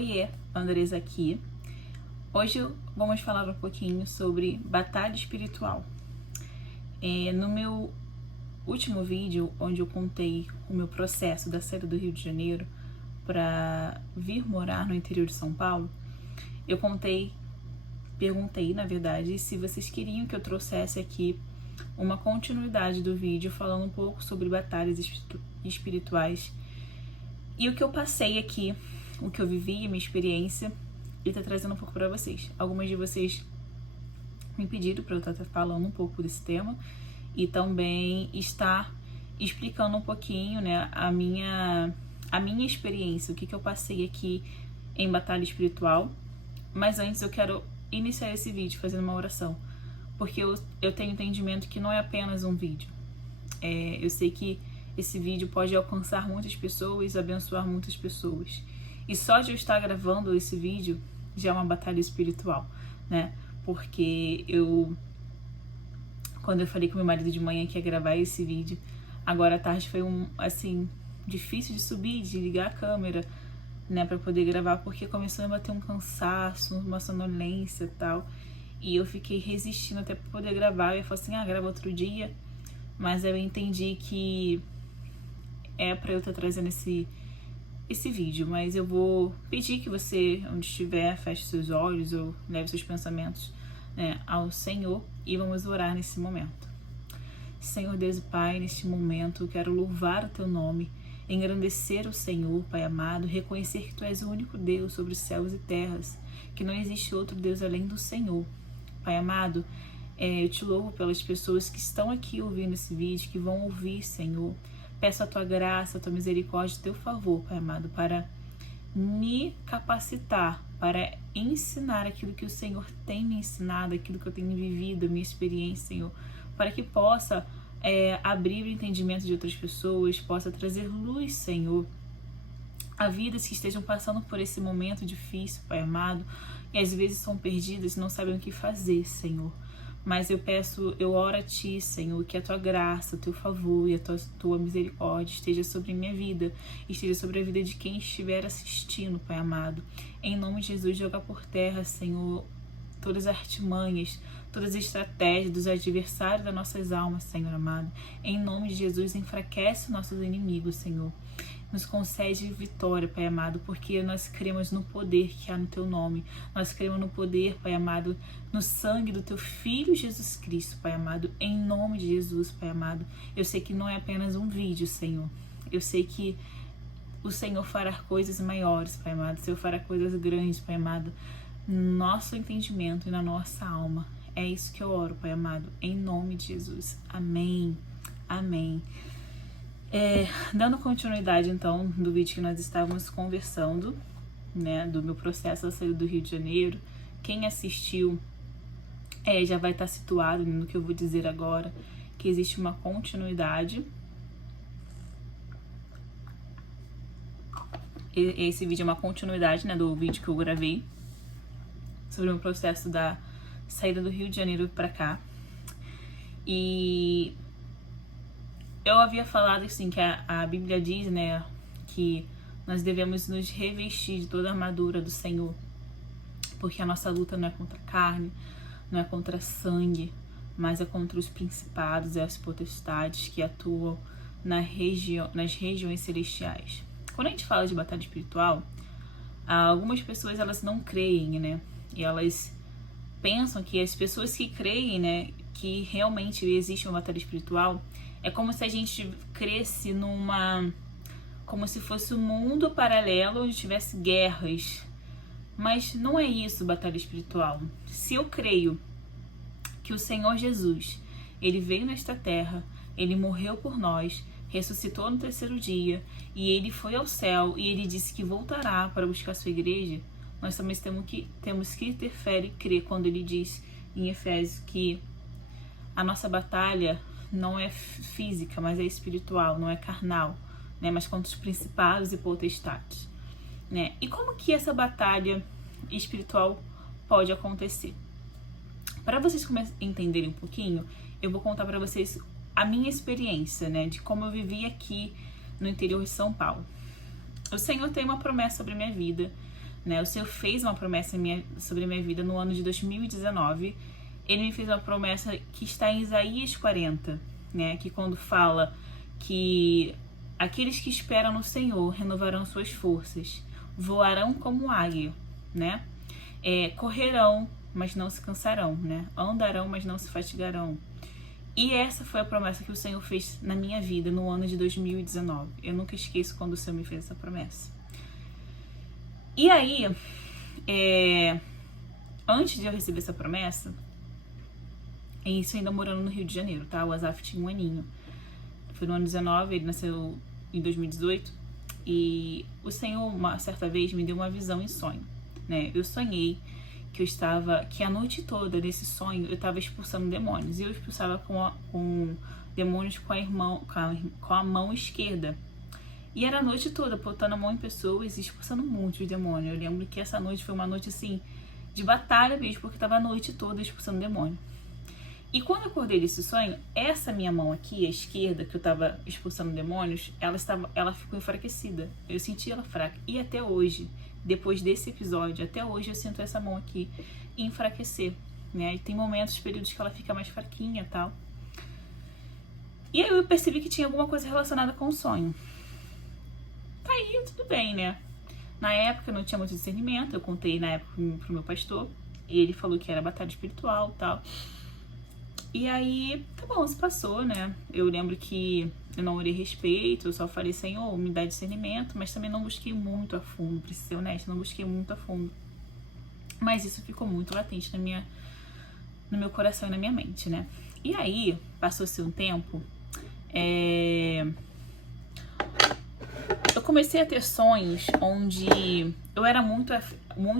Oiê, Andresa aqui. Hoje vamos falar um pouquinho sobre batalha espiritual. No meu último vídeo, onde eu contei o meu processo da saída do Rio de Janeiro para vir morar no interior de São Paulo, eu perguntei, na verdade, se vocês queriam que eu trouxesse aqui uma continuidade do vídeo falando um pouco sobre batalhas espirituais e o que eu passei aqui, o que eu vivi, a minha experiência, e tá trazendo um pouco para vocês. Algumas de vocês me pediram para eu estar falando um pouco desse tema e também estar explicando um pouquinho, né, a minha experiência, o que eu passei aqui em batalha espiritual. Mas antes eu quero iniciar esse vídeo fazendo uma oração, porque eu tenho entendimento que não é apenas um vídeo. Eu sei que esse vídeo pode alcançar muitas pessoas, abençoar muitas pessoas. E só de eu estar gravando esse vídeo já é uma batalha espiritual, né? Porque quando eu falei com meu marido de manhã que ia gravar esse vídeo, agora à tarde foi difícil de subir, de ligar a câmera, né, pra poder gravar, porque começou a bater um cansaço, uma sonolência e tal. E eu fiquei resistindo até pra poder gravar. Eu falei assim, grava outro dia. Mas eu entendi que é pra eu estar trazendo esse vídeo. Mas eu vou pedir que você, onde estiver, feche seus olhos ou leve seus pensamentos, né, ao Senhor, e vamos orar nesse momento. Senhor Deus e Pai, neste momento eu quero louvar o Teu nome, engrandecer o Senhor, Pai amado, reconhecer que Tu és o único Deus sobre os céus e terras, que não existe outro Deus além do Senhor. Pai amado, eu Te louvo pelas pessoas que estão aqui ouvindo esse vídeo, que vão ouvir, Senhor. Peço a Tua graça, a Tua misericórdia, o Teu favor, Pai amado, para me capacitar, para ensinar aquilo que o Senhor tem me ensinado, aquilo que eu tenho vivido, a minha experiência, Senhor, para que possa abrir o entendimento de outras pessoas, possa trazer luz, Senhor, a vidas que estejam passando por esse momento difícil, Pai amado, e às vezes são perdidas e não sabem o que fazer, Senhor. Mas eu oro a Ti, Senhor, que a Tua graça, o Teu favor e a Tua misericórdia esteja sobre a minha vida, esteja sobre a vida de quem estiver assistindo, Pai amado. Em nome de Jesus, joga por terra, Senhor, todas as artimanhas, todas as estratégias dos adversários das nossas almas, Senhor amado. Em nome de Jesus, enfraquece os nossos inimigos, Senhor. Nos concede vitória, Pai amado, porque nós cremos no poder que há no Teu nome. Nós cremos no poder, Pai amado, no sangue do Teu Filho Jesus Cristo, Pai amado. Em nome de Jesus, Pai amado. Eu sei que não é apenas um vídeo, Senhor. Eu sei que o Senhor fará coisas maiores, Pai amado. O Senhor fará coisas grandes, Pai amado, no nosso entendimento e na nossa alma. É isso que eu oro, Pai amado, em nome de Jesus. Amém. Amém. Dando continuidade, então, do vídeo que nós estávamos conversando, né, do meu processo da saída do Rio de Janeiro. Quem assistiu já vai estar situado no que eu vou dizer agora, que existe uma continuidade. Esse vídeo é uma continuidade, né, do vídeo que eu gravei sobre o meu processo da saída do Rio de Janeiro para cá. E eu havia falado assim que a Bíblia diz, né, que nós devemos nos revestir de toda a armadura do Senhor, porque a nossa luta não é contra carne, não é contra sangue, mas é contra os principados e as potestades que atuam nas regiões celestiais. Quando a gente fala de batalha espiritual, algumas pessoas elas não creem, né, e elas pensam que as pessoas que creem, né, que realmente existe uma batalha espiritual, é como se a gente cresce como se fosse um mundo paralelo onde tivesse guerras. Mas não é isso, batalha espiritual. Se eu creio que o Senhor Jesus, Ele veio nesta terra, Ele morreu por nós, ressuscitou no terceiro dia, e Ele foi ao céu, e Ele disse que voltará para buscar a sua igreja, nós também temos que ter fé e crer quando Ele diz em Efésios que a nossa batalha não é física, mas é espiritual, não é carnal, né, mas contra os principados e potestades, né? E como que essa batalha espiritual pode acontecer? Para vocês entenderem um pouquinho, eu vou contar para vocês a minha experiência, né, de como eu vivi aqui no interior de São Paulo. O Senhor tem uma promessa sobre a minha vida, né? O Senhor fez uma promessa sobre a minha vida no ano de 2019. Ele me fez uma promessa que está em Isaías 40, né? Que quando fala que aqueles que esperam no Senhor renovarão suas forças, voarão como águia, né? Correrão, mas não se cansarão, né? Andarão, mas não se fatigarão. E essa foi a promessa que o Senhor fez na minha vida no ano de 2019. Eu nunca esqueço quando o Senhor me fez essa promessa. E aí, antes de eu receber essa promessa, isso ainda morando no Rio de Janeiro, tá? O Asaf tinha 1 aninho. Foi no ano 19, ele nasceu em 2018. E o Senhor, uma certa vez, me deu uma visão em sonho, né? Eu sonhei que a noite toda desse sonho eu estava expulsando demônios. E eu expulsava com demônios com a mão esquerda. E era a noite toda, botando a mão em pessoas e expulsando muitos demônios. Eu lembro que essa noite foi uma noite, assim, de batalha mesmo, porque estava a noite toda expulsando demônio. E quando eu acordei desse sonho, essa minha mão aqui, a esquerda, que eu estava expulsando demônios, ela ficou enfraquecida. Eu senti ela fraca. E até hoje, depois desse episódio, até hoje eu sinto essa mão aqui enfraquecer, né? E tem momentos, períodos que ela fica mais fraquinha e tal. E aí eu percebi que tinha alguma coisa relacionada com o sonho. Tá aí, tudo bem, né? Na época eu não tinha muito discernimento, eu contei na época pro meu pastor, e ele falou que era batalha espiritual e tal. E aí, tá bom, se passou, né? Eu lembro que eu não orei respeito, eu só falei, Senhor, me dá discernimento, mas também não busquei muito a fundo, pra ser honesta, não busquei muito a fundo. Mas isso ficou muito latente no meu coração e na minha mente, né? E aí, passou-se um tempo, eu comecei a ter sonhos onde eu era muito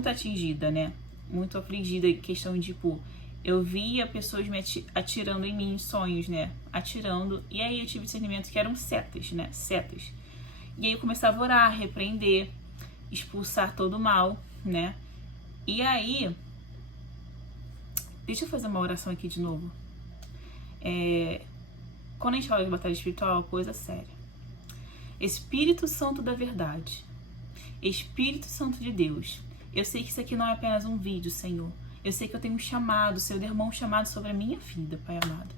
atingida, né? Muito afligida, questão de, tipo, eu via pessoas me atirando em mim em sonhos, né? Atirando. E aí eu tive discernimento que eram setas, né? Setas. E aí eu começava a orar, repreender, expulsar todo o mal, né? E aí... Deixa eu fazer uma oração aqui de novo. Quando a gente fala de batalha espiritual, é uma coisa séria. Espírito Santo da verdade. Espírito Santo de Deus. Eu sei que isso aqui não é apenas um vídeo, Senhor. Eu sei que eu tenho um chamado, Senhor, irmão, um chamado sobre a minha vida, Pai amado.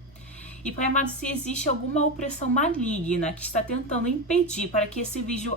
E, Pai amado, se existe alguma opressão maligna que está tentando impedir para que esse vídeo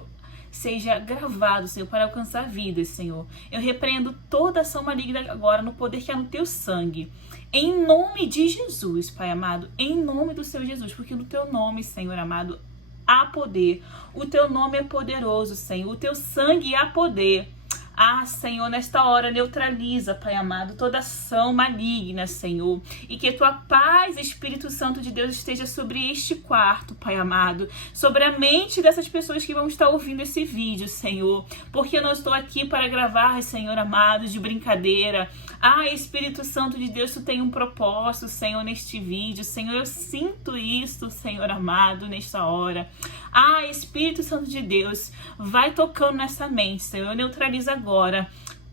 seja gravado, Senhor, para alcançar vidas, Senhor, eu repreendo toda ação maligna agora no poder que há no Teu sangue. Em nome de Jesus, Pai amado, em nome do Senhor Jesus, porque no Teu nome, Senhor amado, há poder. O Teu nome é poderoso, Senhor. O Teu sangue há poder. Ah, Senhor, nesta hora neutraliza, Pai amado, toda ação maligna, Senhor. E que Tua paz, Espírito Santo de Deus, esteja sobre este quarto, Pai amado. Sobre a mente dessas pessoas que vão estar ouvindo esse vídeo, Senhor. Porque eu não estou aqui para gravar, Senhor amado, de brincadeira. Ah, Espírito Santo de Deus, Tu tem um propósito, Senhor, neste vídeo. Senhor, eu sinto isso, Senhor amado, nesta hora. Ah, Espírito Santo de Deus, vai tocando nessa mente, Senhor. Eu neutralizo agora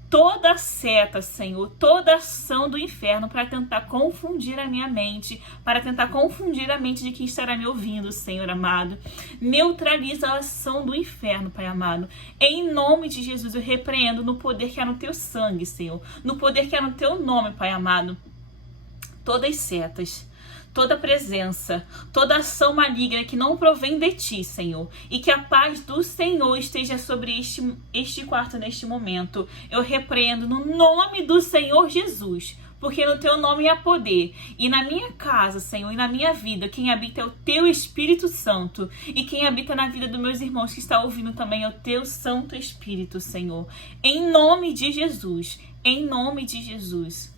toda seta, Senhor, toda ação do inferno para tentar confundir a minha mente, para tentar confundir a mente de quem estará me ouvindo, Senhor amado. Neutraliza a ação do inferno, Pai amado. Em nome de Jesus, eu repreendo no poder que há no Teu sangue, Senhor, no poder que há no Teu nome, Pai amado, todas as setas, toda presença, toda ação maligna que não provém de Ti, Senhor. E que a paz do Senhor esteja sobre este quarto neste momento. Eu repreendo no nome do Senhor Jesus. Porque no Teu nome há poder. E na minha casa, Senhor, e na minha vida, quem habita é o Teu Espírito Santo. E quem habita na vida dos meus irmãos que estão ouvindo também é o Teu Santo Espírito, Senhor. Em nome de Jesus. Em nome de Jesus.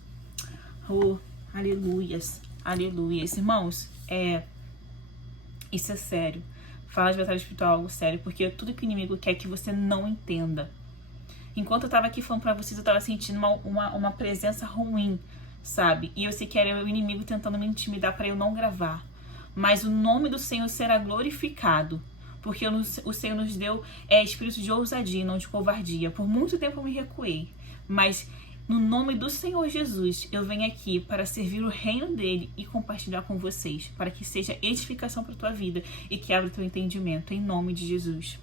Oh, aleluias. Aleluia. Irmãos, isso é sério. Falar de batalha espiritual é algo sério, porque é tudo que o inimigo quer que você não entenda. Enquanto eu tava aqui falando pra vocês, eu tava sentindo uma presença ruim, sabe? E eu sei que era o inimigo tentando me intimidar para eu não gravar. Mas o nome do Senhor será glorificado, porque o Senhor nos deu espírito de ousadia, não de covardia. Por muito tempo eu me recuei, mas no nome do Senhor Jesus, eu venho aqui para servir o reino dele e compartilhar com vocês, para que seja edificação para a tua vida e que abra o teu entendimento, em nome de Jesus.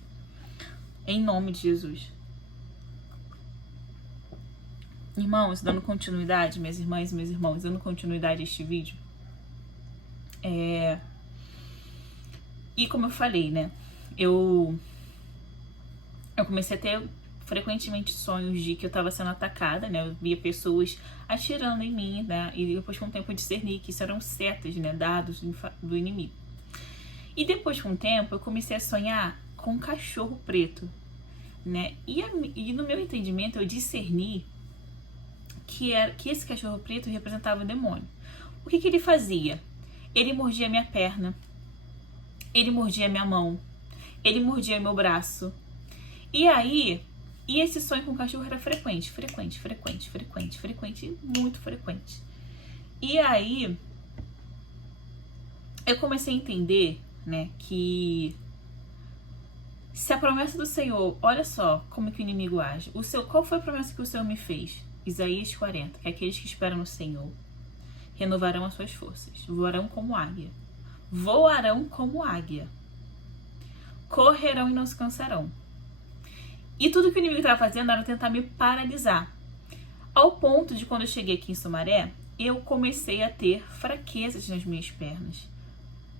Em nome de Jesus. Irmãos, dando continuidade, minhas irmãs e meus irmãos, dando continuidade a este vídeo. E como eu falei, né? Eu comecei a ter frequentemente sonhos de que eu estava sendo atacada, né? Eu via pessoas atirando em mim, né? E depois com o tempo eu discerni que isso eram setas, né? Dados do inimigo. E depois com o tempo eu comecei a sonhar com um cachorro preto, né? E no meu entendimento eu discerni que esse cachorro preto representava o demônio. O que ele fazia? Ele mordia minha perna, ele mordia minha mão, ele mordia meu braço. E esse sonho com o cachorro era frequente, muito frequente. E aí, eu comecei a entender, né, que se a promessa do Senhor, olha só como que o inimigo age. Qual foi a promessa que o Senhor me fez? Isaías 40, que aqueles que esperam no Senhor renovarão as suas forças, voarão como águia, correrão e não se cansarão. E tudo que o inimigo estava fazendo era tentar me paralisar. Ao ponto de, quando eu cheguei aqui em Sumaré, eu comecei a ter fraquezas nas minhas pernas,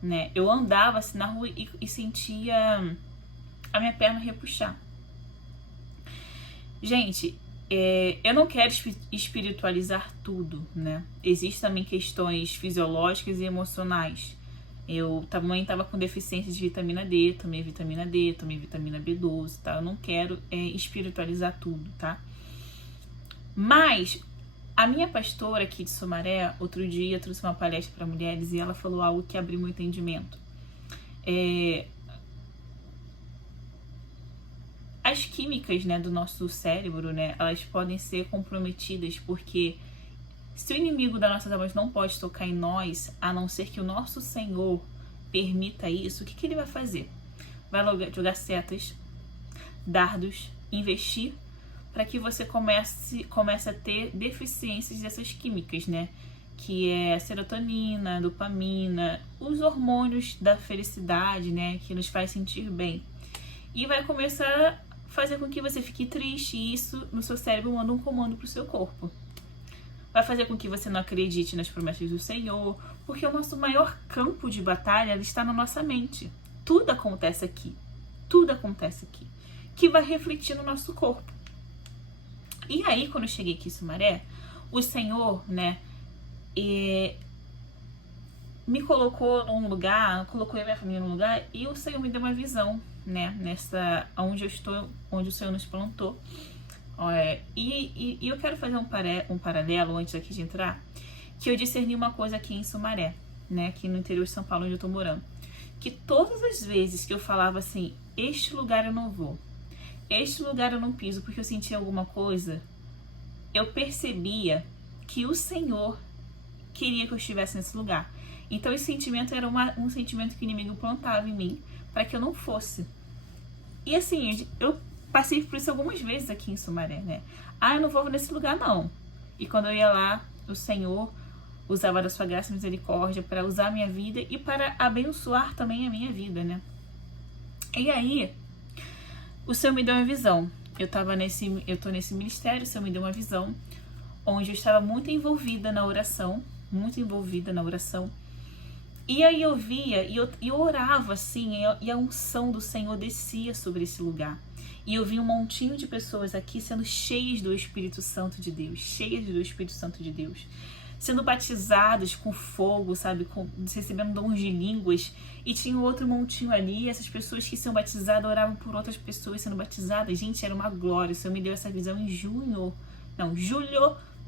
né? Eu andava assim na rua e sentia a minha perna repuxar. Gente, eu não quero espiritualizar tudo, né? Existem também questões fisiológicas e emocionais. Eu também estava com deficiência de vitamina D, tomei vitamina B12, tá? Eu não quero espiritualizar tudo, tá? Mas a minha pastora aqui de Sumaré, outro dia, trouxe uma palestra para mulheres e ela falou algo que abriu meu entendimento. As químicas, né, do nosso cérebro, né, elas podem ser comprometidas porque se o inimigo das nossas almas não pode tocar em nós, a não ser que o nosso Senhor permita isso, o que ele vai fazer? Vai jogar setas, dardos, investir para que você comece a ter deficiências dessas químicas, né? Que é a serotonina, a dopamina, os hormônios da felicidade, né? Que nos faz sentir bem. E vai começar a fazer com que você fique triste e isso no seu cérebro manda um comando para o seu corpo. Vai fazer com que você não acredite nas promessas do Senhor, porque o nosso maior campo de batalha está na nossa mente. Tudo acontece aqui, que vai refletir no nosso corpo. E aí, quando eu cheguei aqui em Sumaré, o Senhor, né, me colocou num lugar, colocou a minha família num lugar, e o Senhor me deu uma visão, né, onde eu estou, onde o Senhor nos plantou. E eu quero fazer um paralelo antes aqui de entrar, que eu discerni uma coisa aqui em Sumaré, né, aqui no interior de São Paulo, onde eu tô morando, que todas as vezes que eu falava assim, este lugar eu não vou, este lugar eu não piso, porque eu sentia alguma coisa, eu percebia que o Senhor queria que eu estivesse nesse lugar. Então esse sentimento era um sentimento que o inimigo plantava em mim, para que eu não fosse. E assim, eu passei por isso algumas vezes aqui em Sumaré, né? Eu não vou nesse lugar, não. E quando eu ia lá, o Senhor usava da sua graça e misericórdia para usar a minha vida e para abençoar também a minha vida, né? E aí, o Senhor me deu uma visão. Eu tô nesse ministério, o Senhor me deu uma visão onde eu estava muito envolvida na oração. E aí eu via, e eu orava assim, e a unção do Senhor descia sobre esse lugar. E eu vi um montinho de pessoas aqui sendo cheias do Espírito Santo de Deus, sendo batizadas com fogo, sabe, recebendo dons de línguas. E tinha outro montinho ali, essas pessoas que são batizadas oravam por outras pessoas sendo batizadas. Gente, era uma glória. O Senhor me deu essa visão em julho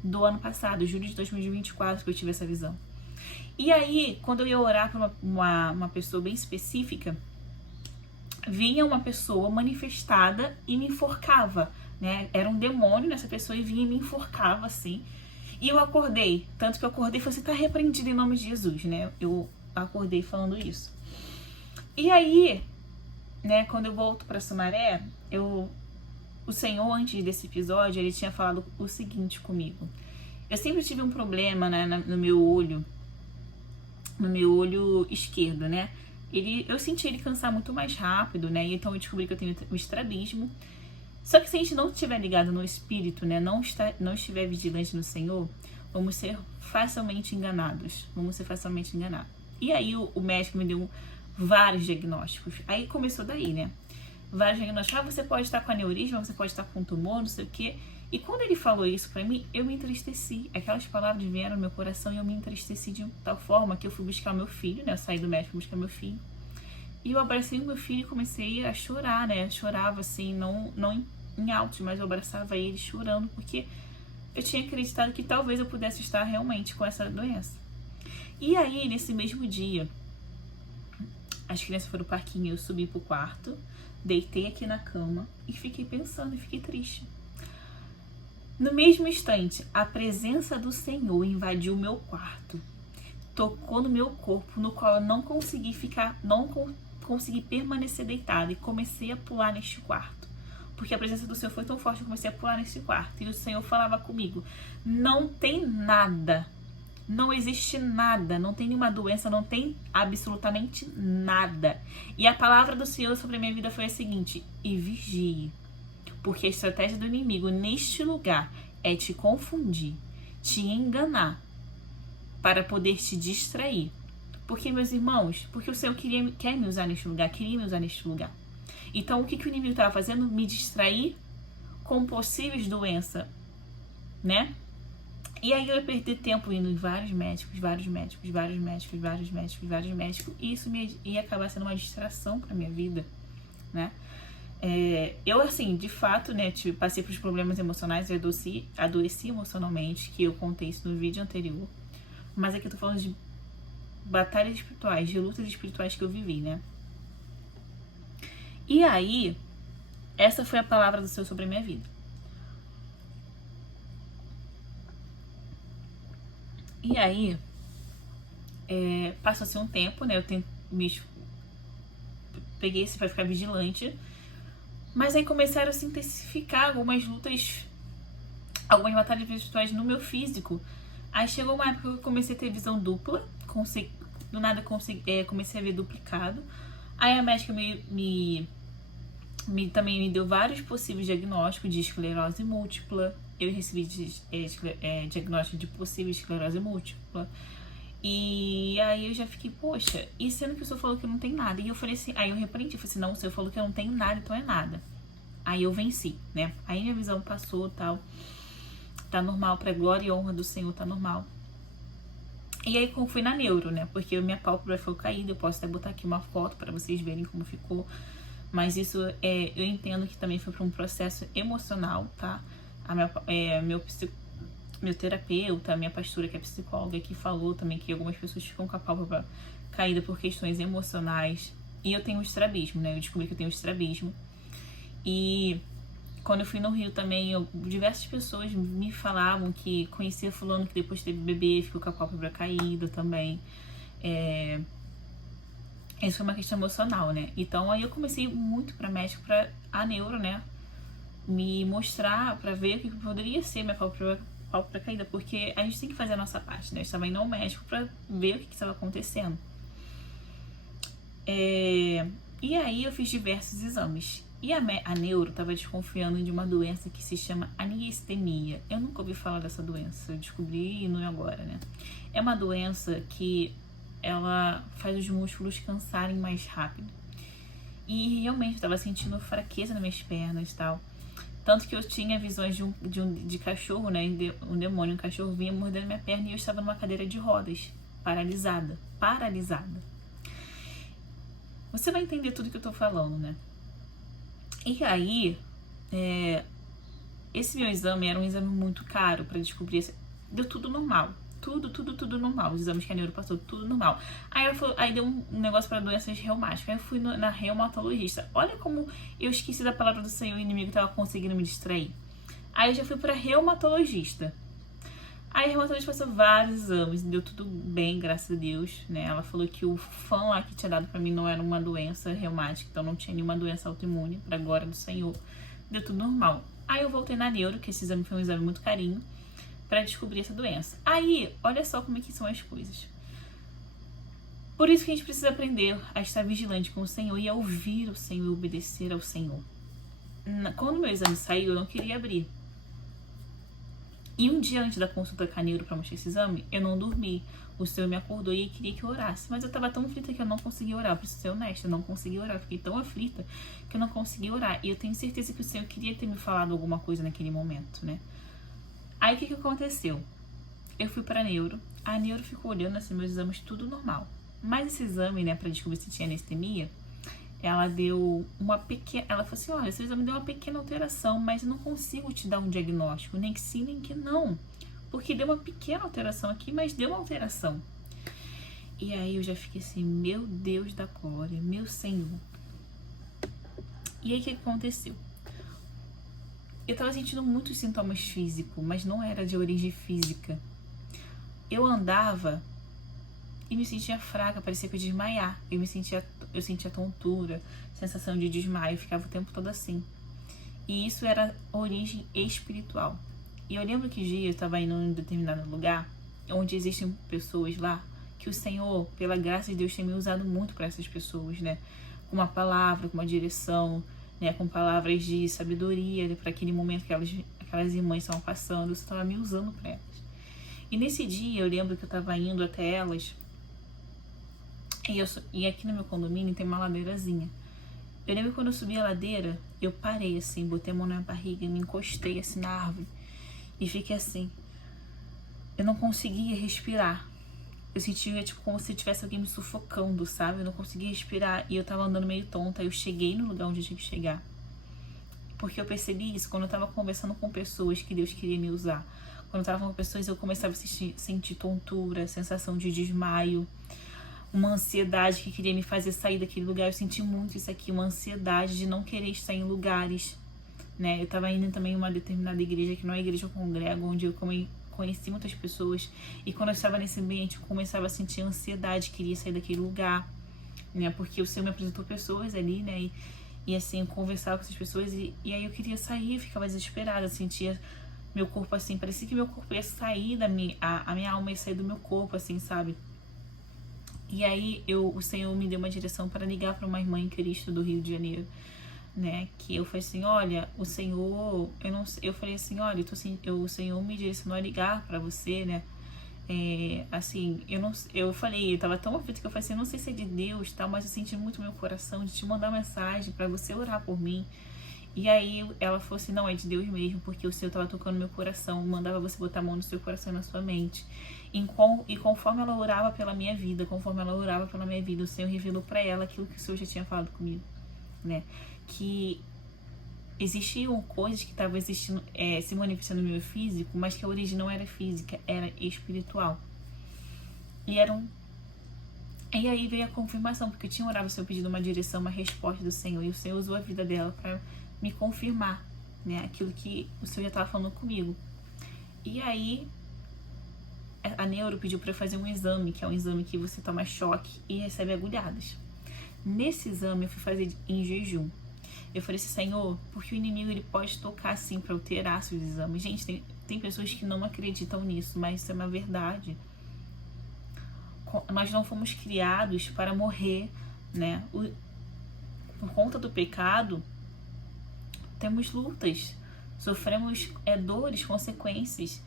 do ano passado, julho de 2024, que eu tive essa visão. E aí, quando eu ia orar para uma pessoa bem específica, vinha uma pessoa manifestada e me enforcava, né? Era um demônio nessa pessoa e vinha e me enforcava, assim. E eu acordei, tanto que eu acordei e falei, você tá repreendido em nome de Jesus, né? Eu acordei falando isso. E aí, né, quando eu volto para Sumaré, o Senhor, antes desse episódio, ele tinha falado o seguinte comigo. Eu sempre tive um problema, né, no meu olho esquerdo, né? Eu senti ele cansar muito mais rápido, né? Então eu descobri que eu tenho um estrabismo. Só que se a gente não estiver ligado no Espírito, né, não estiver vigilante no Senhor, vamos ser facilmente enganados. Vamos ser facilmente enganados. E aí o médico me deu vários diagnósticos. Aí começou daí, né? Vários diagnósticos. Você pode estar com aneurisma, você pode estar com tumor, não sei o quê. E quando ele falou isso pra mim, eu me entristeci. Aquelas palavras vieram no meu coração e eu me entristeci de tal forma que eu fui buscar meu filho, né? Eu saí do médico para buscar meu filho. E eu abracei o meu filho e comecei a chorar, né? Eu chorava assim, não em altos, mas eu abraçava ele chorando, porque eu tinha acreditado que talvez eu pudesse estar realmente com essa doença. E aí, nesse mesmo dia, as crianças foram pro parquinho, eu subi pro quarto, deitei aqui na cama e fiquei pensando e fiquei triste. No mesmo instante, a presença do Senhor invadiu o meu quarto, tocou no meu corpo, no qual eu não consegui consegui permanecer deitada e comecei a pular neste quarto. Porque a presença do Senhor foi tão forte que eu comecei a pular nesse quarto. E o Senhor falava comigo, não tem nada, não existe nada, não tem nenhuma doença, não tem absolutamente nada. E a palavra do Senhor sobre a minha vida foi a seguinte, e vigie, porque a estratégia do inimigo neste lugar é te confundir, te enganar, para poder te distrair. Porque, meus irmãos, porque o Senhor quer me usar neste lugar, queria me usar neste lugar. Então, o que o inimigo estava fazendo? Me distrair com possíveis doenças, né? E aí eu ia perder tempo indo em vários médicos, e isso ia acabar sendo uma distração para minha vida, né? Eu, assim, de fato, né, passei por problemas emocionais, eu adoeci emocionalmente, que eu contei isso no vídeo anterior. Mas aqui eu tô falando de batalhas espirituais, de lutas espirituais que eu vivi, né? E aí, essa foi a palavra do Senhor sobre a minha vida. E aí, passou-se um tempo, né? Eu peguei isso pra ficar vigilante. Mas aí começaram a se intensificar algumas lutas, algumas batalhas espirituais no meu físico. Aí chegou uma época que eu comecei a ter visão dupla. Do nada comecei a ver duplicado. Aí a médica também me deu vários possíveis diagnósticos de esclerose múltipla. Eu recebi diagnóstico de possível esclerose múltipla. E aí eu já fiquei, poxa, e sendo que o senhor falou que não tem nada. E eu falei assim, aí eu repreendi, falei assim, não, o senhor falou que eu não tenho nada, então é nada. Aí eu venci, né? Aí minha visão passou, tal. Tá normal, pra glória e honra do Senhor, tá normal. E aí fui na neuro, né? Porque minha pálpebra foi caída, eu posso até botar aqui uma foto pra vocês verem como ficou. Mas isso, eu entendo que também foi para um processo emocional, tá? Meu terapeuta, minha pastora, que é psicóloga, que falou também que algumas pessoas ficam com a pálpebra caída por questões emocionais. E eu tenho estrabismo, né? Eu descobri que eu tenho estrabismo. E quando eu fui no Rio também, diversas pessoas me falavam que conhecia fulano que depois teve bebê, ficou com a pálpebra caída também. Isso foi uma questão emocional, né? Então aí eu comecei muito pra médico, pra a neuro, né? Me mostrar, pra ver o que poderia ser minha pálpebra caída, porque a gente tem que fazer a nossa parte, né? Eu estava indo ao médico pra ver o que estava acontecendo. E aí eu fiz diversos exames. E a neuro estava desconfiando de uma doença que se chama aniestemia. Eu nunca ouvi falar dessa doença, eu descobri no agora, né? É uma doença que ela faz os músculos cansarem mais rápido. E realmente eu estava sentindo fraqueza nas minhas pernas e tal. Tanto que eu tinha visões de cachorro, né? Um demônio, um cachorro vinha mordendo minha perna e eu estava numa cadeira de rodas, paralisada. Você vai entender tudo que eu tô falando, né? E aí, esse meu exame era um exame muito caro pra descobrir. Deu tudo normal. Tudo normal. Os exames que a neuro passou, tudo normal. Aí deu um negócio pra doenças reumáticas. Aí eu fui na reumatologista. Olha como eu esqueci da palavra do Senhor e o inimigo tava conseguindo me distrair. Aí eu já fui pra reumatologista. Aí a reumatologista passou vários exames, deu tudo bem, graças a Deus, né? Ela falou que o fã lá que tinha dado pra mim não era uma doença reumática, então não tinha nenhuma doença autoimune, pra glória do Senhor. Deu tudo normal. Aí eu voltei na neuro, que esse exame foi um exame muito carinho, pra descobrir essa doença. Aí, olha só como é que são as coisas. Por isso que a gente precisa aprender a estar vigilante com o Senhor e a ouvir o Senhor e obedecer ao Senhor. quando meu exame saiu, eu não queria abrir. E um dia antes da consulta com a neuro pra mostrar esse exame, eu não dormi. O Senhor me acordou e queria que eu orasse. Mas eu tava tão aflita que eu não conseguia orar. Preciso ser honesta, eu não conseguia orar. Eu fiquei tão aflita que eu não conseguia orar. E eu tenho certeza que o Senhor queria ter me falado alguma coisa naquele momento, né? Aí o que aconteceu? Eu fui pra neuro. A neuro ficou olhando assim, meus exames, tudo normal. Mas esse exame, né, pra descobrir se tinha anestemia, ela deu uma pequena... Ela falou assim, olha, seu exame deu uma pequena alteração, mas eu não consigo te dar um diagnóstico, nem que sim, nem que não. Porque deu uma pequena alteração aqui, mas deu uma alteração. E aí eu já fiquei assim, meu Deus da glória, meu Senhor. E aí o que aconteceu? Eu tava sentindo muitos sintomas físicos, mas não era de origem física. Eu andava e me sentia fraca, parecia que eu ia desmaiar. Eu sentia tontura, sensação de desmaio, ficava o tempo todo assim. E isso era origem espiritual. E eu lembro que um dia eu estava indo em um determinado lugar, onde existem pessoas lá, que o Senhor, pela graça de Deus, tem me usado muito para essas pessoas, né? Com uma palavra, com uma direção, né? Com palavras de sabedoria, para aquele momento que aquelas irmãs estavam passando, eu estava me usando para elas. E nesse dia eu lembro que eu estava indo até elas, e aqui no meu condomínio tem uma ladeirazinha. Eu lembro que quando eu subi a ladeira, eu parei assim, botei a mão na minha barriga e me encostei assim na árvore. E fiquei assim. Eu não conseguia respirar. Eu sentia tipo como se tivesse alguém me sufocando, sabe? Eu não conseguia respirar e eu tava andando meio tonta. Eu cheguei no lugar onde eu tinha que chegar. Porque eu percebi isso quando eu tava conversando com pessoas que Deus queria me usar. Quando eu tava com pessoas, eu começava a sentir tontura, sensação de desmaio, uma ansiedade que queria me fazer sair daquele lugar. Eu senti muito isso aqui, uma ansiedade de não querer estar em lugares, né? Eu tava indo também em uma determinada igreja, que não é a igreja que eu congrego, onde eu conheci muitas pessoas. E quando eu estava nesse ambiente, eu começava a sentir ansiedade, queria sair daquele lugar, né? Porque o Senhor me apresentou pessoas ali, né? E assim, eu conversava com essas pessoas e aí eu queria sair, eu ficava desesperada, sentia meu corpo assim, parecia que meu corpo ia sair da a minha alma ia sair do meu corpo, assim, sabe? E aí o Senhor me deu uma direção para ligar para uma irmã em Cristo do Rio de Janeiro, né? Que eu falei assim, olha, o Senhor, eu falei assim, olha, o Senhor me direcionou a ligar para você, né? Assim, eu falei, eu tava tão aflita que eu falei assim, eu não sei se é de Deus, tal, mas eu senti muito no meu coração de te mandar mensagem para você orar por mim. E aí ela falou assim, não, é de Deus mesmo, porque o Senhor estava tocando meu coração, mandava você botar a mão no seu coração e na sua mente. E conforme ela orava pela minha vida, o Senhor revelou para ela aquilo que o Senhor já tinha falado comigo, né? Que existiam coisas que estavam existindo, se manifestando no meu físico, mas que a origem não era física, era espiritual. E aí veio a confirmação, porque eu tinha orado o Senhor pedindo uma direção, uma resposta do Senhor, e o Senhor usou a vida dela para me confirmar, né, aquilo que o Senhor já estava falando comigo. E aí a neuro pediu para eu fazer um exame, que é um exame que você toma choque e recebe agulhadas. Nesse exame eu fui fazer em jejum. Eu falei assim, Senhor, porque o inimigo ele pode tocar assim para alterar seus exames. Gente, tem pessoas que não acreditam nisso, mas isso é uma verdade. Nós não fomos criados para morrer, né? Por conta do pecado, temos lutas, sofremos dores, consequências,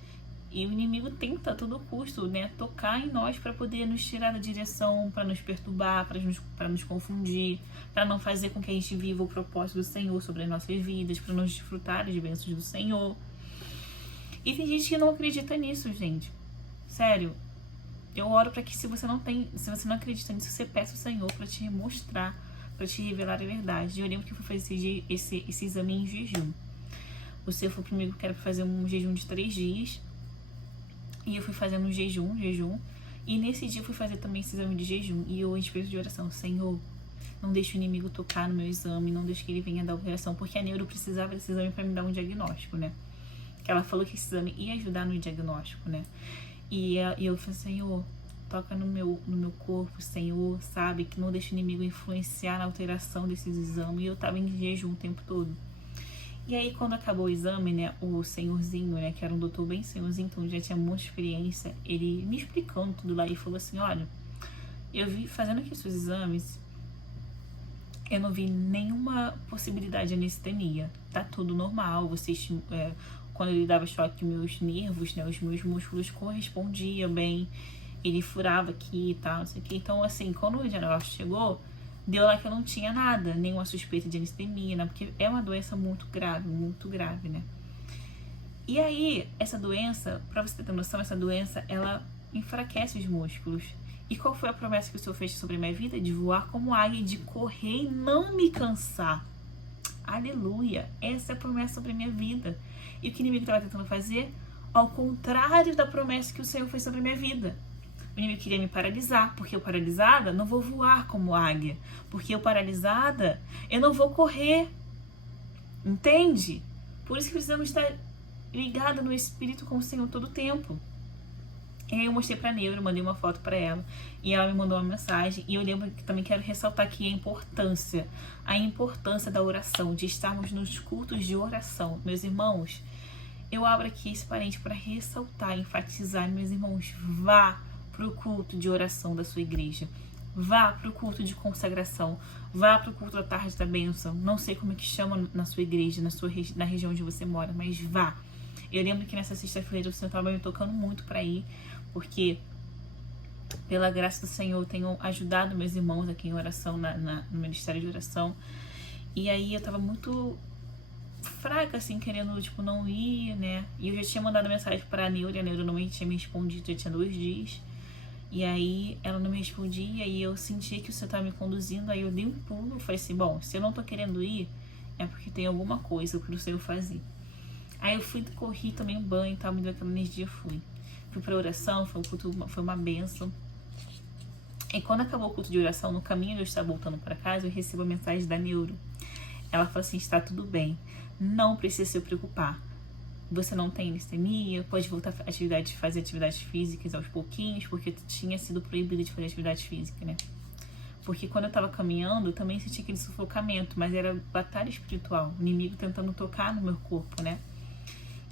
e o inimigo tenta a todo custo, né, tocar em nós para poder nos tirar da direção, para nos perturbar, para nos confundir, para não fazer com que a gente viva o propósito do Senhor sobre as nossas vidas, para nos desfrutar das bênçãos do Senhor. E tem gente que não acredita nisso, gente. Sério. Eu oro para que se você não acredita nisso, você peça ao Senhor para te mostrar, para te revelar a verdade. Eu lembro que eu fui fazer esse exame em jejum. O Senhor foi primeiro que era para fazer um jejum de 3 dias. E eu fui fazendo um jejum. E nesse dia eu fui fazer também esse exame de jejum. E eu, em espírito de oração, Senhor, não deixe o inimigo tocar no meu exame, não deixe que ele venha dar alteração, porque a neuro precisava desse exame para me dar um diagnóstico, né? Que ela falou que esse exame ia ajudar no diagnóstico, né? E eu falei, Senhor, toca no meu corpo, Senhor, sabe? Que não deixe o inimigo influenciar na alteração desses exames. E eu tava em jejum o tempo todo. E aí, quando acabou o exame, né, o senhorzinho, né, que era um doutor bem senhorzinho, então já tinha muita experiência, ele me explicando tudo lá e falou assim, olha, eu vi fazendo aqui seus exames, eu não vi nenhuma possibilidade de anestenia. Tá tudo normal. Quando ele dava choque, meus nervos, né, os meus músculos correspondiam bem. Ele furava aqui e tal, não sei o que. Então, assim, quando o diagnóstico chegou, deu lá que eu não tinha nada, nenhuma suspeita de anestesia, né? Porque é uma doença muito grave, né? E aí, essa doença, pra você ter noção, essa doença, ela enfraquece os músculos. E qual foi a promessa que o Senhor fez sobre a minha vida? De voar como águia, de correr e não me cansar. Aleluia! Essa é a promessa sobre a minha vida. E o que o inimigo estava tentando fazer? Ao contrário da promessa que o Senhor fez sobre a minha vida. O inimigo queria me paralisar, porque eu paralisada não vou voar como águia. Porque eu paralisada, eu não vou correr. Entende? Por isso que precisamos estar ligada no Espírito com o Senhor todo o tempo. E aí eu mostrei pra Neuro, mandei uma foto pra ela. E ela me mandou uma mensagem. E eu lembro que também quero ressaltar aqui a importância da oração, de estarmos nos cultos de oração. Meus irmãos, eu abro aqui esse parente para ressaltar, enfatizar. Meus irmãos, vá pro culto de oração da sua igreja. Vá pro culto de consagração. Vá pro culto da tarde da bênção. Não sei como é que chama na sua igreja, na região onde você mora, mas vá. Eu lembro que nessa sexta-feira o Senhor estava me tocando muito para ir, porque pela graça do Senhor eu tenho ajudado meus irmãos aqui em oração, no ministério de oração. E aí eu tava muito fraca, assim, querendo, tipo, não ir, né? E eu já tinha mandado mensagem pra Neuro, e a Neuro não tinha me respondido, já tinha 2 dias. E aí ela não me respondia, e eu sentia que o Senhor tava me conduzindo, aí eu dei um pulo, falei assim, bom, se eu não tô querendo ir, é porque tem alguma coisa pro Senhor fazer. Aí eu fui, corri, tomei um banho e tal, me deu aquela energia, fui pra oração, foi uma bênção. E quando acabou o culto de oração, no caminho de eu estar voltando para casa, eu recebo a mensagem da Neuro. Ela falou assim, está tudo bem, não precisa se preocupar. Você não tem leucemia, pode voltar a fazer atividades físicas aos pouquinhos, porque tinha sido proibida de fazer atividade física, né? Porque quando eu tava caminhando, eu também senti aquele sufocamento, mas era batalha espiritual, o inimigo tentando tocar no meu corpo, né?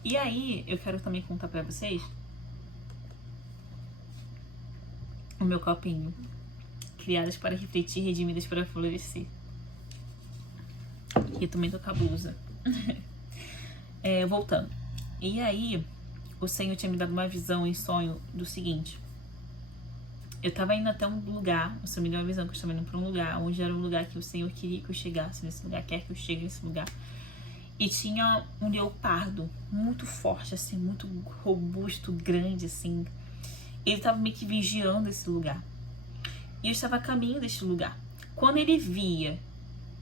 E aí, eu quero também contar pra vocês o meu copinho. Criadas para refletir, redimidas para florescer. E eu também tô com a blusa. Voltando. E aí, o Senhor tinha me dado uma visão em sonho do seguinte. Eu tava indo até um lugar, o Senhor me deu uma visão que eu estava indo pra um lugar, onde era um lugar que o Senhor queria que eu chegasse nesse lugar, quer que eu chegue nesse lugar. E tinha um leopardo muito forte, assim, muito robusto, grande, assim. Ele tava meio que vigiando esse lugar. E eu estava a caminho deste lugar. Quando ele via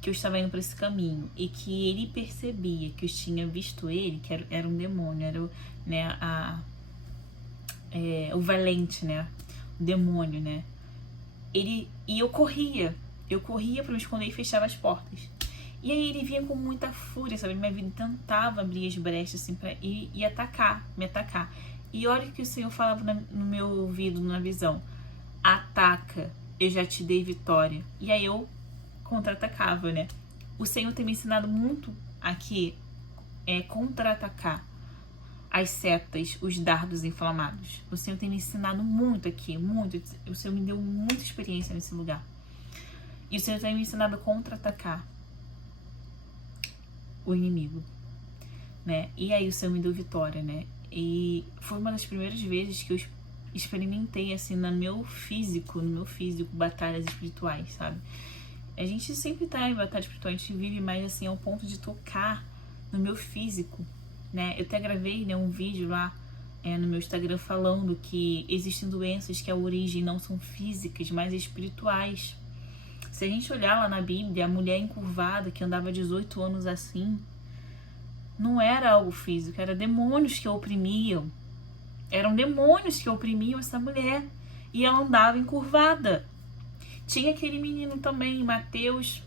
que eu estava indo para esse caminho e que ele percebia que eu tinha visto ele, que era um demônio, era o valente, né? O demônio, né? E eu corria para me esconder e fechava as portas. E aí ele vinha com muita fúria, sabe? Minha vida tentava abrir as brechas assim pra ir e me atacar. E olha o que o Senhor falava no meu ouvido, na visão. Ataca, eu já te dei vitória. E aí eu contra-atacava, né? O Senhor tem me ensinado muito aqui contra-atacar as setas, os dardos inflamados. O Senhor tem me ensinado muito aqui, muito. O Senhor me deu muita experiência nesse lugar. E o Senhor tem me ensinado a contra-atacar o inimigo, né? E aí o Senhor me deu vitória, né? E foi uma das primeiras vezes que eu experimentei, assim, no meu físico, batalhas espirituais, sabe? A gente sempre tá em batalha espiritual, a gente vive mais, assim, ao ponto de tocar no meu físico, né? Eu até gravei, né, um vídeo lá no meu Instagram falando que existem doenças que a origem não são físicas, mas espirituais. Se a gente olhar lá na Bíblia, a mulher encurvada que andava 18 anos assim, não era algo físico, eram demônios que a oprimiam. Eram demônios que oprimiam essa mulher. E ela andava encurvada. Tinha aquele menino também, Mateus,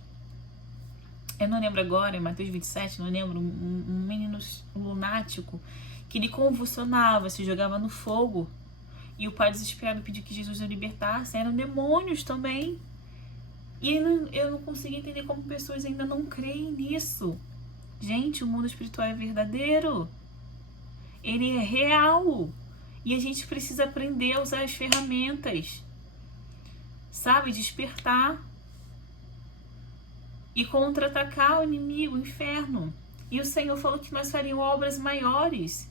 eu não lembro agora, Mateus 27, não lembro, um menino lunático, que ele convulsionava, se jogava no fogo. E o pai desesperado pediu que Jesus o libertasse. Eram demônios também. E eu não consigo entender como pessoas ainda não creem nisso. Gente, o mundo espiritual é verdadeiro. Ele é real. E a gente precisa aprender a usar as ferramentas. Sabe? Despertar. e contra-atacar o inimigo, o inferno. E o Senhor falou que nós faríamos obras maiores.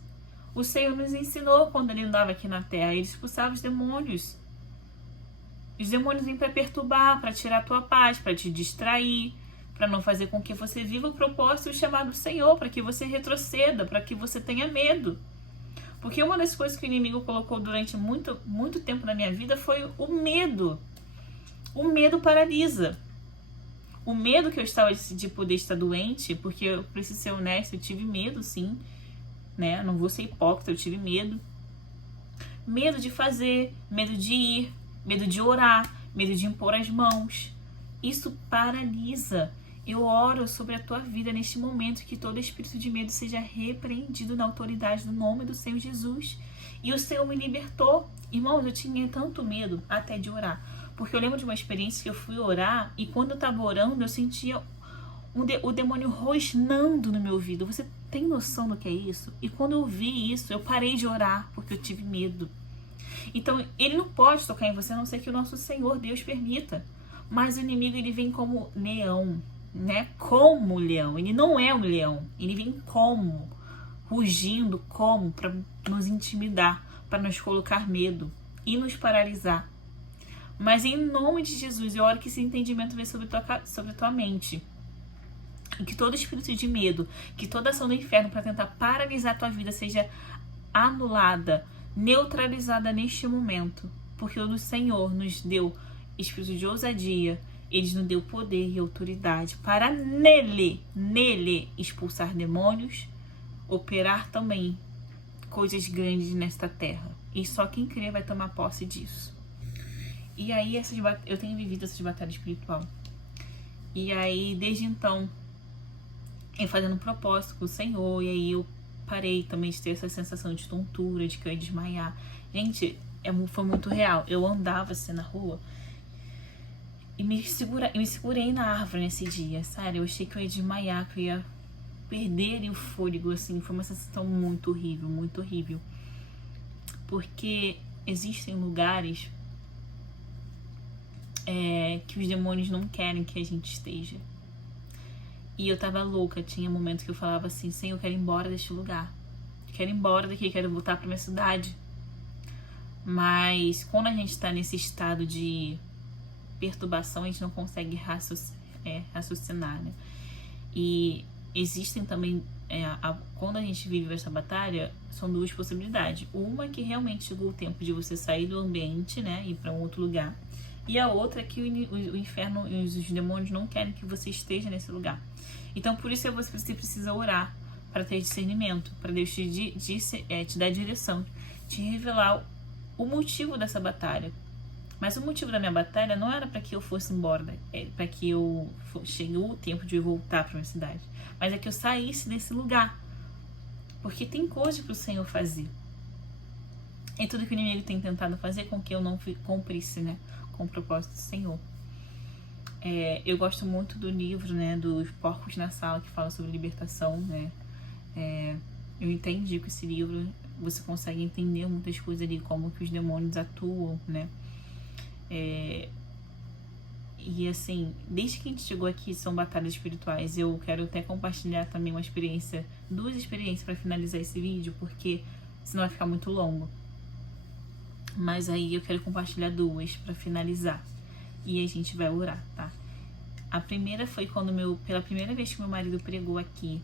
O Senhor nos ensinou quando Ele andava aqui na terra. Ele expulsava os demônios. Os demônios vêm para perturbar, para tirar a tua paz, para te distrair, para não fazer com que você viva o propósito e o chamado do Senhor, para que você retroceda, para que você tenha medo. Porque uma das coisas que o inimigo colocou durante muito, muito tempo na minha vida foi o medo. O medo paralisa. O medo que eu estava de poder estar doente, porque eu preciso ser honesta, eu tive medo, sim, né? Não vou ser hipócrita, eu tive medo. Medo de fazer, medo de ir, medo de orar, medo de impor as mãos. Isso paralisa. Eu oro sobre a tua vida neste momento, que todo espírito de medo seja repreendido na autoridade do nome do Senhor Jesus. E o Senhor me libertou. Irmãos, eu tinha tanto medo até de orar. Porque eu lembro de uma experiência que eu fui orar e quando eu estava orando eu sentia o demônio rosnando no meu ouvido. Você tem noção do que é isso? E quando eu vi isso, eu parei de orar porque eu tive medo. Então, ele não pode tocar em você a não ser que o nosso Senhor Deus permita. Mas o inimigo, ele vem como leão, né? Como leão. Ele não é um leão. Ele vem como? Rugindo, como? Para nos intimidar, para nos colocar medo e nos paralisar. Mas em nome de Jesus, eu oro que esse entendimento venha sobre a tua mente. E que todo espírito de medo, que toda ação do inferno para tentar paralisar a tua vida seja anulada, neutralizada neste momento. Porque o Senhor nos deu espírito de ousadia, Ele nos deu poder e autoridade para nele expulsar demônios, operar também coisas grandes nesta terra. E só quem crê vai tomar posse disso. E aí eu tenho vivido essas batalhas espiritual. E aí, desde então, eu fazendo um propósito com o Senhor. E aí eu parei também de ter essa sensação de tontura, de que eu ia desmaiar. Gente, foi muito real. Eu andava assim na rua e me segurei na árvore nesse dia, sério. Eu achei que eu ia desmaiar, que eu ia perder o fôlego, assim. Foi uma sensação muito horrível, muito horrível. Porque existem lugares que os demônios não querem que a gente esteja. E eu tava louca, tinha momentos que eu falava assim: Senhor, eu quero ir embora deste lugar, quero ir embora daqui, quero voltar pra minha cidade. Mas quando a gente tá nesse estado de perturbação, a gente não consegue raciocinar, né? E existem também, quando a gente vive essa batalha, são duas possibilidades. Uma que realmente chegou o tempo de você sair do ambiente, né, ir para um outro lugar. E a outra é que o inferno e os demônios não querem que você esteja nesse lugar. Então, por isso você precisa orar para ter discernimento, para Deus te dar direção, te revelar o motivo dessa batalha. Mas o motivo da minha batalha não era para que eu fosse embora, para que chegou o tempo de eu voltar para minha cidade, mas é que eu saísse desse lugar. Porque tem coisas para o Senhor fazer. É tudo que o inimigo tem tentado fazer com que eu não cumprisse, né, com o propósito do Senhor. Eu gosto muito do livro, né, dos Porcos na Sala, que fala sobre libertação, né. Eu entendi com esse livro você consegue entender muitas coisas ali, como que os demônios atuam, né. E assim, desde que a gente chegou aqui, são batalhas espirituais. Eu quero até compartilhar também duas experiências para finalizar esse vídeo, porque senão vai ficar muito longo. Mas aí eu quero compartilhar duas para finalizar. E a gente vai orar, tá? A primeira foi quando pela primeira vez que meu marido pregou aqui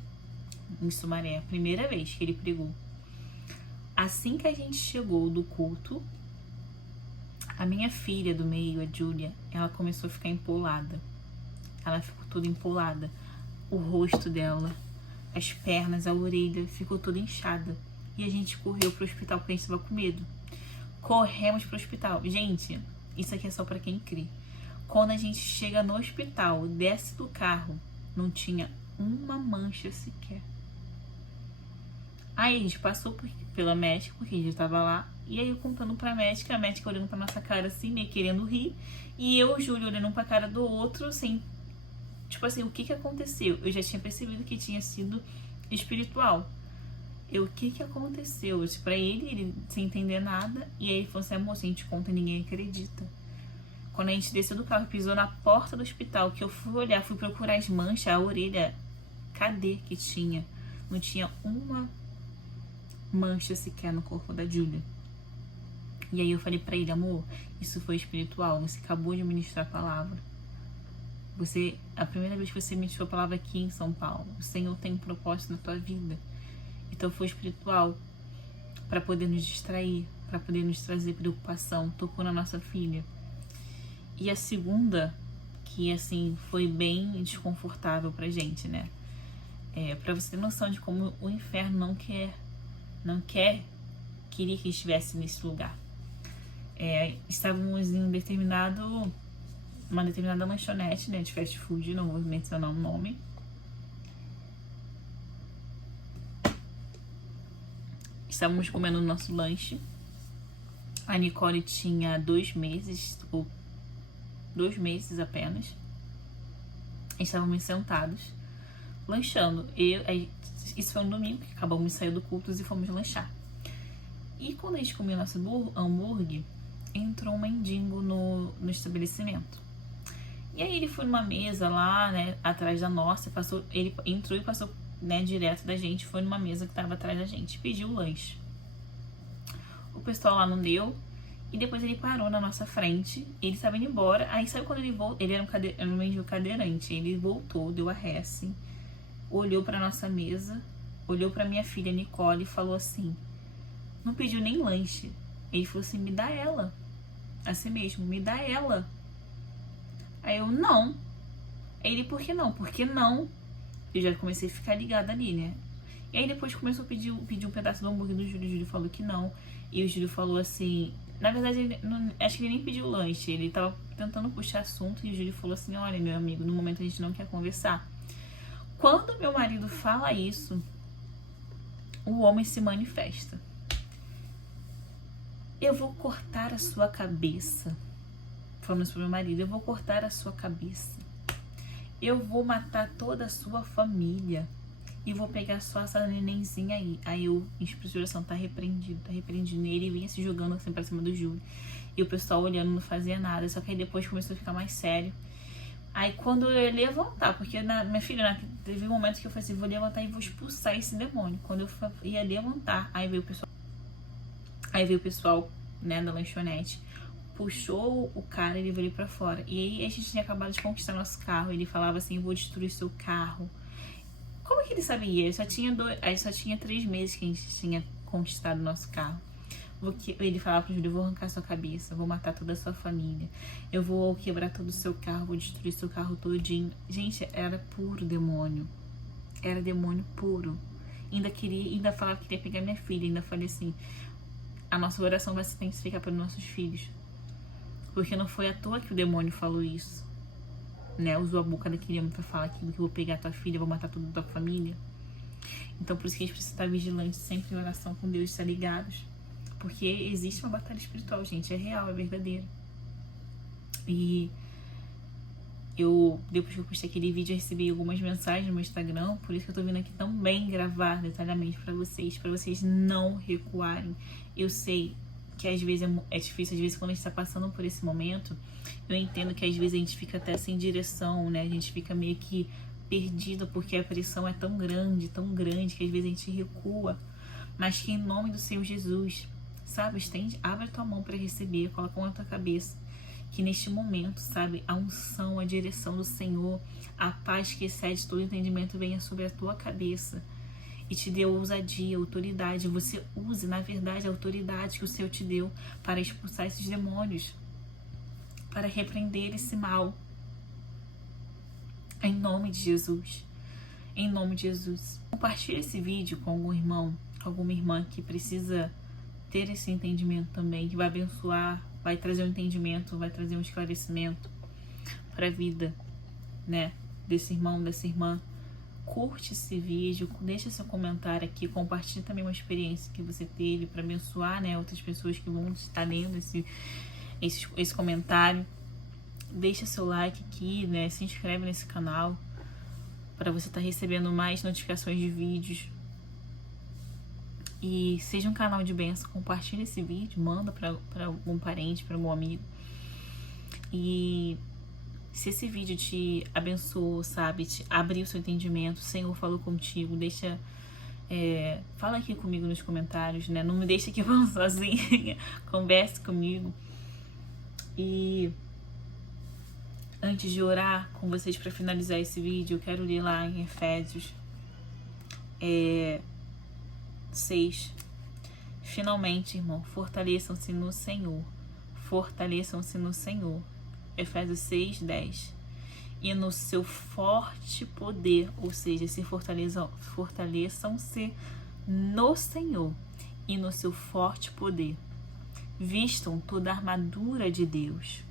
em Sumaré, a primeira vez que ele pregou. Assim que a gente chegou do culto, a minha filha do meio, a Júlia, ela começou a ficar empolada. Ela ficou toda empolada. O rosto dela, as pernas, a orelha, ficou toda inchada. E a gente correu pro hospital porque a gente estava com medo. Corremos pro hospital. Gente, isso aqui é só para quem crê. Quando a gente chega no hospital, desce do carro, não tinha uma mancha sequer. Aí a gente passou pela médica, porque a gente tava lá. E aí eu contando pra médica, a médica olhando pra nossa cara assim, meio querendo rir. E eu e o Júlio olhando um pra cara do outro, assim, tipo assim, o que aconteceu? Eu já tinha percebido que tinha sido espiritual. O que aconteceu? Eu disse pra ele sem entender nada. E aí ele falou assim: amor, se a gente conta, ninguém acredita. Quando a gente desceu do carro e pisou na porta do hospital, que eu fui olhar, fui procurar as manchas, a orelha, cadê que tinha? Não tinha uma mancha sequer no corpo da Júlia. E aí eu falei pra ele, amor, isso foi espiritual, você acabou de ministrar a palavra. A primeira vez que você ministrou a palavra aqui em São Paulo, o Senhor tem um propósito na tua vida. Então foi espiritual, para poder nos distrair, para poder nos trazer preocupação, tocou na nossa filha. E a segunda, que assim, foi bem desconfortável pra gente, né? Pra você ter noção de como o inferno queria que estivesse nesse lugar. Estávamos em uma determinada lanchonete, né, de fast food, não vou mencionar o nome. Estávamos comendo o nosso lanche. A Nicole tinha 2 meses, ou 2 meses apenas. Estávamos sentados, lanchando. Isso foi um domingo, que acabamos de sair do culto e fomos lanchar. E quando a gente comeu nosso hambúrguer, entrou um mendigo no estabelecimento. E aí ele foi numa mesa lá, né, atrás da nossa, ele entrou e passou, né, direto da gente, foi numa mesa que tava atrás da gente, pediu o lanche. O pessoal lá não deu, e depois ele parou na nossa frente, ele estava indo embora, aí sabe quando ele voltou, ele era um mendigo cadeirante, ele voltou, deu a ré assim, olhou pra nossa mesa, olhou pra minha filha Nicole e falou assim, não pediu nem lanche, ele falou assim, me dá ela, assim mesmo, me dá ela. Aí eu, não. Ele, por que não? Por que não? Eu já comecei a ficar ligada ali, né? E aí depois começou a pedir um pedaço do hambúrguer do Júlio. O Júlio falou que não. E o Júlio falou assim... Na verdade, acho que ele nem pediu lanche. Ele tava tentando puxar assunto. E o Júlio falou assim, olha, meu amigo, no momento a gente não quer conversar. Quando meu marido fala isso, o homem se manifesta. Eu vou cortar a sua cabeça. Falando isso pro meu marido, eu vou cortar a sua cabeça. Eu vou matar toda a sua família. E vou pegar só essa nenenzinha aí. Aí eu, inspiração, tá repreendido. Ele vinha se jogando assim pra cima do Júlio. E o pessoal olhando não fazia nada. Só que aí depois começou a ficar mais sério. Aí quando eu ia levantar, porque minha filha, teve um momento que eu falei assim, vou levantar e vou expulsar esse demônio. Quando eu ia levantar, aí veio o pessoal, né, da lanchonete. Puxou o cara e levou ele pra fora. E aí a gente tinha acabado de conquistar nosso carro. Ele falava assim, vou destruir seu carro. Como que ele sabia? Ele só tinha 3 meses que a gente tinha conquistado nosso carro. Ele falava pro Júlio, eu vou arrancar sua cabeça, vou matar toda a sua família. Eu vou quebrar todo o seu carro, vou destruir seu carro todinho. Gente, era puro demônio. Era demônio puro. Ainda falava que queria pegar minha filha. Ainda falei assim, a nossa oração vai se intensificar para os nossos filhos. Porque não foi à toa que o demônio falou isso, né? Usou a boca daquele homem pra falar aquilo, que eu vou pegar tua filha, vou matar toda a tua família. Então por isso que a gente precisa estar vigilante, sempre em oração com Deus, estar ligados. Porque existe uma batalha espiritual, gente, é real, é verdadeiro. E depois que eu postei aquele vídeo, eu recebi algumas mensagens no meu Instagram, por isso que eu tô vindo aqui também gravar detalhadamente pra vocês não recuarem. Eu sei que às vezes é difícil, às vezes quando a gente tá passando por esse momento, eu entendo que às vezes a gente fica até sem direção, né? A gente fica meio que perdido porque a pressão é tão grande, que às vezes a gente recua. Mas que em nome do Senhor Jesus, sabe, abre a tua mão para receber, coloca a mão na tua cabeça. Que neste momento, sabe, a unção, a direção do Senhor, a paz que excede todo entendimento venha sobre a tua cabeça. E te deu ousadia, autoridade. Você use, na verdade, a autoridade que o Senhor te deu para expulsar esses demônios, para repreender esse mal. Em nome de Jesus. Em nome de Jesus. Compartilhe esse vídeo com algum irmão, com alguma irmã que precisa ter esse entendimento também, que vai abençoar, vai trazer um entendimento, vai trazer um esclarecimento para a vida, né, desse irmão, dessa irmã. Curte esse vídeo, deixa seu comentário aqui, compartilhe também uma experiência que você teve para abençoar, né, outras pessoas que vão estar lendo esse comentário. Deixa seu like aqui, né, se inscreve nesse canal para você estar recebendo mais notificações de vídeos. E seja um canal de bênção, compartilhe esse vídeo, manda para algum parente, para algum amigo. E se esse vídeo te abençoou, sabe, te abriu seu entendimento, o Senhor falou contigo, deixa... fala aqui comigo nos comentários, né? Não me deixa aqui falando sozinha. Converse comigo. E antes de orar com vocês para finalizar esse vídeo, eu quero ler lá em Efésios 6. Finalmente, irmão, fortaleçam-se no Senhor. Fortaleçam-se no Senhor. Efésios 6, 10. E no seu forte poder, ou seja, se fortaleçam-se no Senhor e no seu forte poder. Vistam toda a armadura de Deus,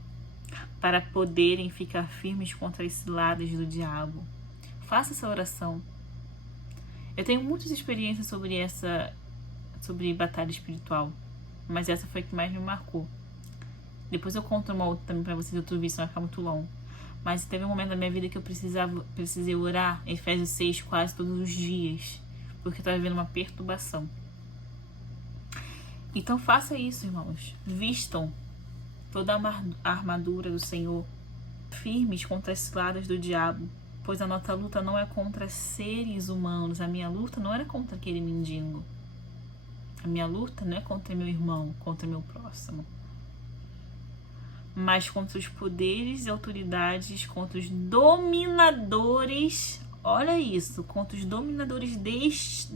para poderem ficar firmes contra as ciladas do diabo. Faça essa oração. Eu tenho muitas experiências sobre batalha espiritual, mas essa foi a que mais me marcou. Depois eu conto uma outra também pra vocês, outro vídeo, senão vai ficar muito longo. Mas teve um momento da minha vida que eu precisei orar Efésios 6 quase todos os dias, porque eu estava vivendo uma perturbação. Então faça isso, irmãos. Vistam toda a armadura do Senhor, firmes contra as ciladas do diabo, pois a nossa luta não é contra seres humanos. A minha luta não era contra aquele mendigo. A minha luta não é contra meu irmão, contra meu próximo, mas contra os poderes e autoridades, contra os dominadores, olha isso, contra os dominadores deste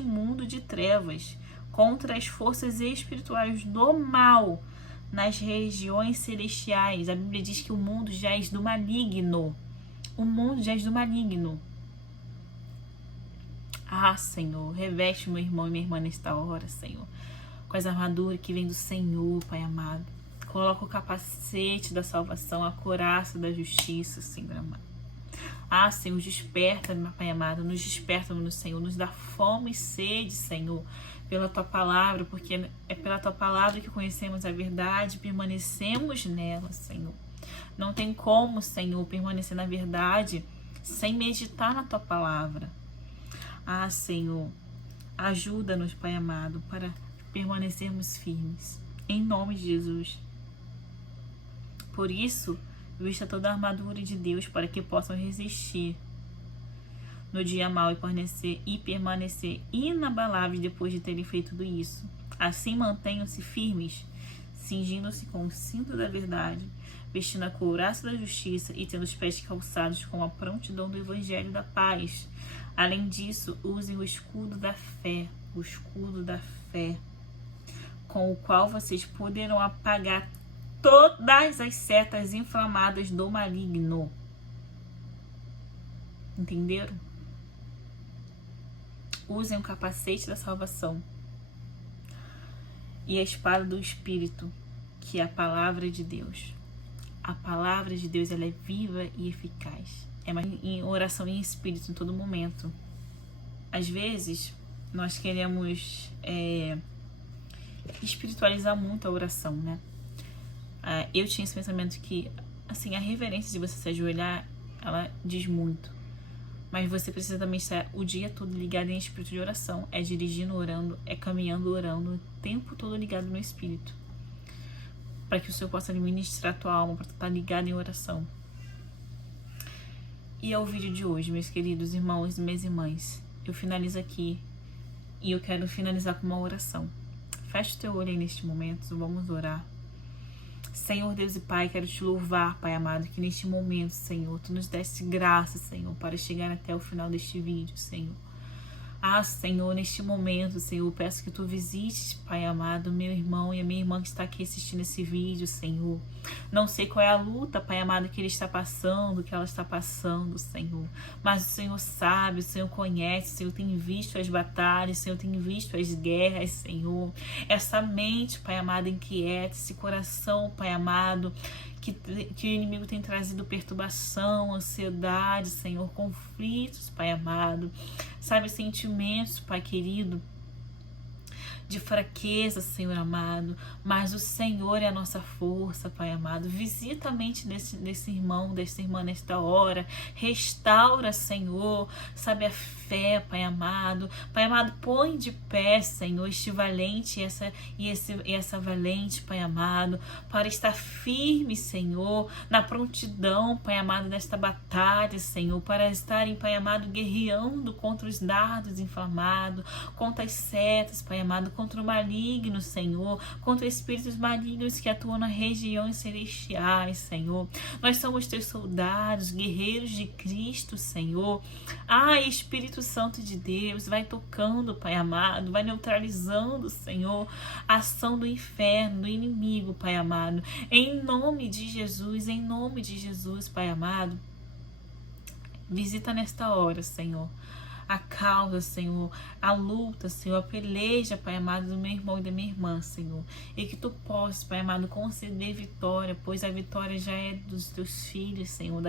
mundo de trevas, contra as forças espirituais do mal nas regiões celestiais. A Bíblia diz que o mundo jaz do maligno. O mundo jaz do maligno. Ah, Senhor, reveste meu irmão e minha irmã nesta hora, Senhor, com as armaduras que vem do Senhor, Pai amado. Coloca o capacete da salvação, a couraça da justiça, Senhor amado. Ah, Senhor, desperta, meu Pai amado, nos desperta no Senhor, nos dá fome e sede, Senhor, pela Tua palavra, porque é pela Tua palavra que conhecemos a verdade e permanecemos nela, Senhor. Não tem como, Senhor, permanecer na verdade sem meditar na Tua palavra. Ah, Senhor, ajuda-nos, Pai amado, para permanecermos firmes, em nome de Jesus. Por isso, vista toda a armadura de Deus para que possam resistir no dia mau e permanecer inabaláveis depois de terem feito tudo isso. Assim mantenham-se firmes, cingindo-se com o cinto da verdade, vestindo a couraça da justiça e tendo os pés calçados com a prontidão do evangelho da paz. Além disso, usem o escudo da fé, com o qual vocês poderão apagar todas as setas inflamadas do maligno. Entenderam? Usem o capacete da salvação e a espada do Espírito, que é a palavra de Deus. A palavra de Deus, ela é viva e eficaz. É em oração em espírito em todo momento. Às vezes, nós queremos espiritualizar muito a oração, né? Eu tinha esse pensamento que, assim, a reverência de você se ajoelhar, ela diz muito. Mas você precisa também estar o dia todo ligado em espírito de oração. É dirigindo orando, é caminhando orando, o tempo todo ligado no espírito. Para que o Senhor possa ministrar a tua alma, para estar ligado em oração. E é o vídeo de hoje, meus queridos irmãos e minhas irmãs. Eu finalizo aqui e eu quero finalizar com uma oração. Feche o teu olho aí neste momento, vamos orar. Senhor Deus e Pai, quero te louvar, Pai amado, que neste momento, Senhor, Tu nos deste graça, Senhor, para chegar até o final deste vídeo, Senhor. Ah, Senhor, neste momento, Senhor, peço que Tu visites, Pai amado, meu irmão e a minha irmã que está aqui assistindo esse vídeo, Senhor. Não sei qual é a luta, Pai amado, que ele está passando, que ela está passando, Senhor. Mas o Senhor sabe, o Senhor conhece, o Senhor tem visto as batalhas, o Senhor tem visto as guerras, Senhor. Essa mente, Pai amado, inquieta, esse coração, Pai amado, que o inimigo tem trazido perturbação, ansiedade, Senhor, conflitos, Pai amado, sabe, sentimentos, Pai querido, de fraqueza, Senhor amado, mas o Senhor é a nossa força, Pai amado. Visita a mente desse irmão, dessa irmã nesta hora, restaura, Senhor, sabe, a fé, Pai amado. Pai amado, põe de pé, Senhor, este valente e essa valente, Pai amado, para estar firme, Senhor, na prontidão, Pai amado, desta batalha, Senhor, para estarem, Pai amado, guerreando contra os dardos inflamados, contra as setas, Pai amado, contra o maligno, Senhor, contra espíritos malignos que atuam nas regiões celestiais, Senhor. Nós somos teus soldados, guerreiros de Cristo, Senhor. Espírito Santo de Deus, vai tocando, Pai amado, vai neutralizando, Senhor, a ação do inferno, do inimigo, Pai amado. Em nome de Jesus, Pai amado, visita nesta hora, Senhor, a causa, Senhor, a luta, Senhor, a peleja, Pai amado, do meu irmão e da minha irmã, Senhor. E que Tu possas, Pai amado, conceder vitória, pois a vitória já é dos Teus filhos, Senhor,